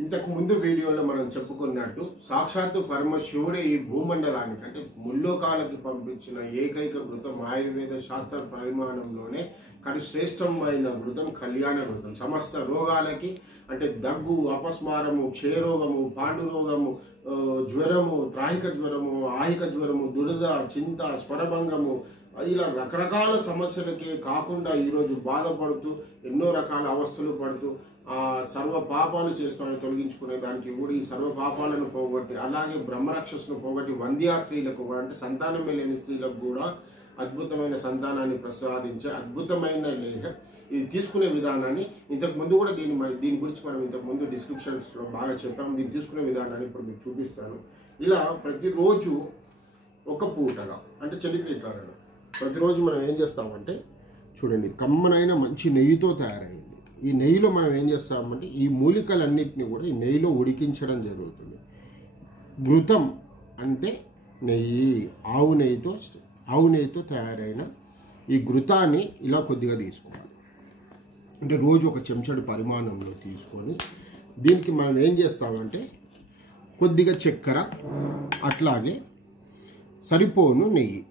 ఇంతకు ముందు వీడియోలో మనం చెప్పుకున్నట్టు సాక్షాత్తు పరమశివుడే ఈ భూమండలానికి అంటే ముల్లోకాలకి పంపించిన ఏకైక వృతం ఆయుర్వేద శాస్త్ర పరిమాణంలోనే కానీ శ్రేష్టమైన వృతం కళ్యాణ వృతం. సమస్త రోగాలకి అంటే దగ్గు, అపస్మారము, క్షయరోగము, పాండురోగము, జ్వరము, త్రాహిక జ్వరము, ఆహిక జ్వరము, దురద, చింత, స్వరభంగము, ఇలా రకరకాల సమస్యలకి కాకుండా ఈరోజు బాధపడుతూ ఎన్నో రకాల అవస్థలు పడుతూ సర్వ పాపాలు చేస్తామని తొలగించుకునే దానికి కూడా ఈ సర్వ పాపాలను పోగొట్టి అలాగే బ్రహ్మరాక్షసును పోగొట్టి వంద్యా స్త్రీలకు కూడా అంటే సంతానమే లేని స్త్రీలకు కూడా అద్భుతమైన సంతానాన్ని ప్రసాదించే అద్భుతమైన లేహ ఇది తీసుకునే విధానాన్ని ఇంతకు ముందు కూడా దీని గురించి మనం ఇంతకు ముందు డిస్క్రిప్షన్స్లో బాగా చెప్పాము. దీన్ని తీసుకునే విధానాన్ని ఇప్పుడు మీకు చూపిస్తాను. ఇలా ప్రతిరోజు ఒక పూటగా అంటే చెలిపిట్లాడడం ప్రతిరోజు మనం ఏం చేస్తామంటే చూడండి, కమ్మనైన మంచి నెయ్యితో తయారైంది. ఈ నెయ్యిలో మనం ఏం చేస్తామంటే ఈ మూలికలన్నింటినీ కూడా ఈ నెయ్యిలో ఉడికించడం జరుగుతుంది. ఘృతం అంటే నెయ్యి, ఆవు నెయ్యితో తయారైన ఈ ఘృతాన్ని ఇలా కొద్దిగా తీసుకోవాలి. అంటే రోజు ఒక చెంచాడు పరిమాణంలో తీసుకొని దీనికి మనం ఏం చేస్తామంటే కొద్దిగా చక్కెర, అట్లాగే సరిపోను నెయ్యి.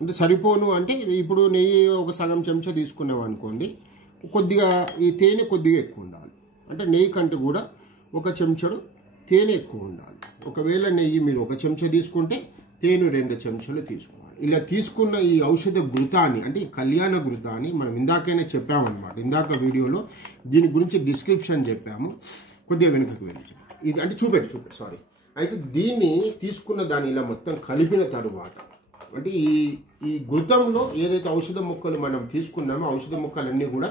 అంటే సరిపోను అంటే ఇప్పుడు నెయ్యి ఒక సగం చెంచా తీసుకున్నాం అనుకోండి, కొద్దిగా ఈ తేనె కొద్దిగా ఎక్కువ ఉండాలి. అంటే నెయ్యి కంటే కూడా ఒక చెంచాడు తేనె ఎక్కువ ఉండాలి. ఒకవేళ నెయ్యి మీరు ఒక చెంచా తీసుకుంటే తేనె 2 చెంచాలు తీసుకోవాలి. ఇలా తీసుకున్న ఈ ఔషధ ఘృతాన్ని అంటే ఈ కళ్యాణ ఘృతాన్ని మనం ఇందాకైనా చెప్పామన్నమాట. ఇందాక వీడియోలో దీని గురించి డిస్క్రిప్షన్ చెప్పాము, కొద్దిగా వెనుకకు వెళ్ళి ఇది అంటే చూపెట్టు సారీ. అయితే దీన్ని తీసుకున్న దాన్ని ఇలా మొత్తం కలిపిన తరువాత అంటే ఈ ఘృతంలో ఏదైతే ఔషధ మొక్కలు మనం తీసుకున్నామో ఔషధ మొక్కలన్నీ కూడా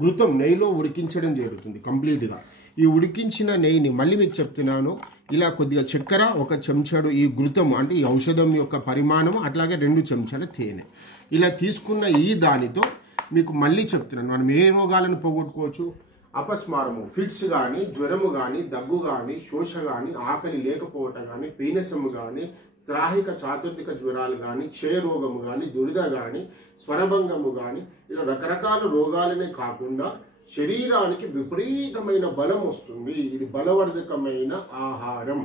ఘృతం నెయ్యిలో ఉడికించడం జరుగుతుంది కంప్లీట్గా. ఈ ఉడికించిన నెయ్యిని మళ్ళీ మీకు చెప్తున్నాను, ఇలా కొద్దిగా చక్కెర, ఒక చెంచాడు ఈ ఘృతం అంటే ఈ ఔషధం యొక్క పరిమాణం, అట్లాగే 2 చెంచాల తేనె ఇలా తీసుకున్న ఈ దానితో మీకు మళ్ళీ చెప్తున్నాను మనం ఏ రోగాలను పోగొట్టుకోవచ్చు. అపస్మారము, ఫిట్స్ కానీ, జ్వరము కానీ, దగ్గు కానీ, శోష కానీ, ఆకలి లేకపోవటం కానీ, పీనసము కానీ, త్రాహిక చాతుర్దిక జ్వరాలు కానీ, క్షయరోగము కానీ, దురద కానీ, స్వరభంగము కానీ, ఇలా రకరకాల రోగాలనే కాకుండా శరీరానికి విపరీతమైన బలం వస్తుంది. ఇది బలవర్ధకమైన ఆహారం.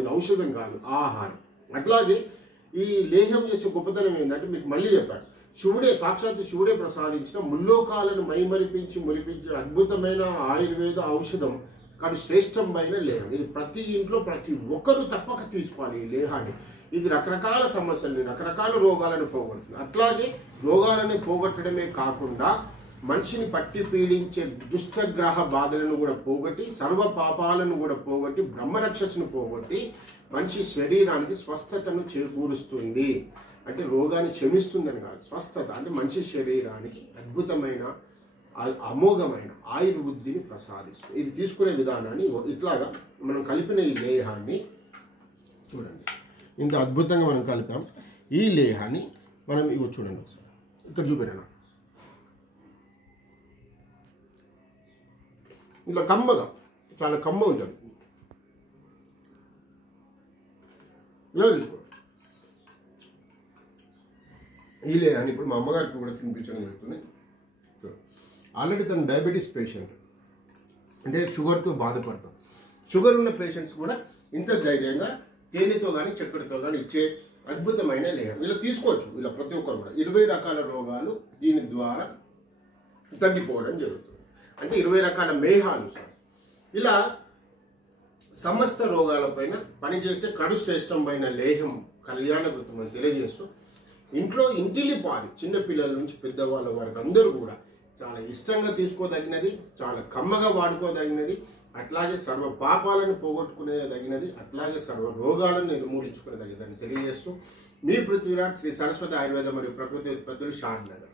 ఇది ఔషధం కాదు, ఆహారం. అట్లాగే ఈ లేహం చేసే గొప్పతనం ఏంటంటే మీకు మళ్ళీ చెప్పాను, సాక్షాత్తు శివుడే ప్రసాదించిన ముల్లోకాలను మురిపించే అద్భుతమైన ఆయుర్వేద ఔషధం కానీ శ్రేష్టమైన లేహం. ఇది ప్రతి ఇంట్లో ప్రతి ఒక్కరూ తప్పక తీసుకోవాలి ఈ లేహాన్ని. ఇది రకరకాల సమస్యలని, రకరకాల రోగాలను పోగొడుతుంది. అట్లాగే రోగాలని పోగొట్టడమే కాకుండా మనిషిని పట్టి పీడించే దుష్టగ్రహ బాధలను కూడా పోగొట్టి, సర్వ పాపాలను కూడా పోగొట్టి, బ్రహ్మరక్షసును పోగొట్టి మనిషి శరీరానికి స్వస్థతను చేకూరుస్తుంది. అంటే రోగాన్ని క్షమిస్తుందని కాదు, స్వస్థత అంటే మనిషి శరీరానికి అద్భుతమైన అమోఘమైన ఆయుర్వృద్ధిని ప్రసాదిస్తుంది. ఇది తీసుకునే విధానాన్ని ఇట్లాగా మనం కలిపిన ఈ లేహాన్ని చూడండి, ఇంత అద్భుతంగా మనం కలిపాం. ఈ లేహాన్ని మనం చూడండి ఒకసారి ఇక్కడ చూపెట్టాను, ఇలా కమ్మగా చాలా కమ్మ ఉంటుంది. ఇలా తీసుకోండి. ఈ లేహాన్ని ఇప్పుడు మా అమ్మగారికి కూడా తినిపించడం జరుగుతుంది. ఆల్రెడీ తను డయాబెటీస్ పేషెంట్, అంటే షుగర్తో బాధపడతాం. షుగర్ ఉన్న పేషెంట్స్ కూడా ఇంత ధైర్యంగా తేనెతో కానీ చక్కెరతో కానీ ఇచ్చే అద్భుతమైన లేహం ఇలా తీసుకోవచ్చు. ఇలా ప్రతి ఒక్కరు కూడా 20 రకాల రోగాలు దీని ద్వారా తగ్గిపోవడం జరుగుతుంది. అంటే 20 రకాల మేహాలు సార్ ఇలా సమస్త రోగాలపైన పనిచేసే కడు శ్రేష్టమైన లేహం కళ్యాణ ఘృతం అని తెలియజేస్తూ ఇంట్లో ఇంటిల్లిపాది చిన్నపిల్లల నుంచి పెద్దవాళ్ళ వరకు అందరూ కూడా చాలా ఇష్టంగా తీసుకోదగినది, చాలా కమ్మగా వాడుకోదగినది, అట్లాగే సర్వ పాపాలను పోగొట్టుకునేదగినది, అట్లాగే సర్వ రోగాలను నిర్మూలించుకునేదగినదని తెలియజేస్తూ మీ పృథ్వీరాజ్ శ్రీ సరస్వతి ఆయుర్వేద మరియు ప్రకృతి ఉత్పత్తులు షాద్ నగర్.